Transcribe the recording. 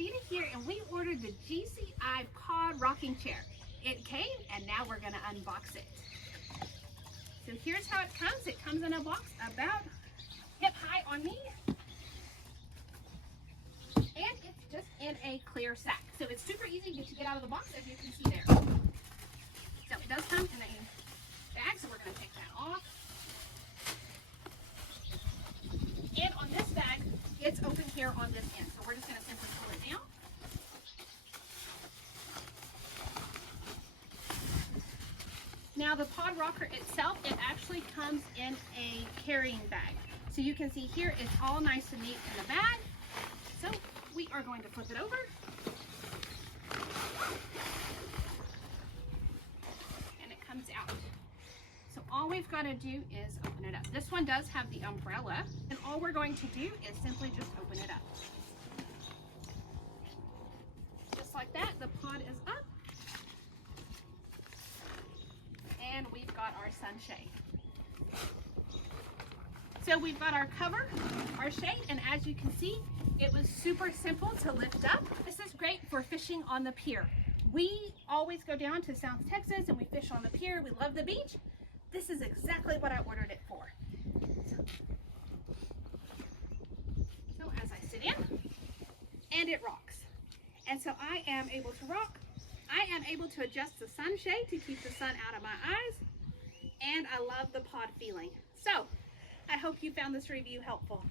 Anita here, and we ordered the GCI Pod rocking chair. It came, and now we're gonna unbox it. So here's how it comes. It comes in a box about hip high on me. And it's just in a clear sack. So it's super easy to get out of the box, as you can see there. So it does come in a bag, so we're gonna take that off. And on this bag, it's open here on this end. So we're just gonna simply pull it down. Now the pod rocker itself, it actually comes in a carrying bag. So you can see here, it's all nice and neat in the bag. So we are going to flip it over. And it comes out. So all we've got to do is open it up. This one does have the umbrella, and all we're going to do is simply just open it up. Just like that, the pod is up. And we've got our SunShade. So we've got our cover, our shade, and as you can see, it was super simple to lift up. This is great for fishing on the pier. We always go down to South Texas and we fish on the pier. We love the beach. This is exactly what I ordered it for. So as I sit in, and it rocks. And so I am able to rock. I am able to adjust the sunshade to keep the sun out of my eyes. And I love the pod feeling. So I hope you found this review helpful.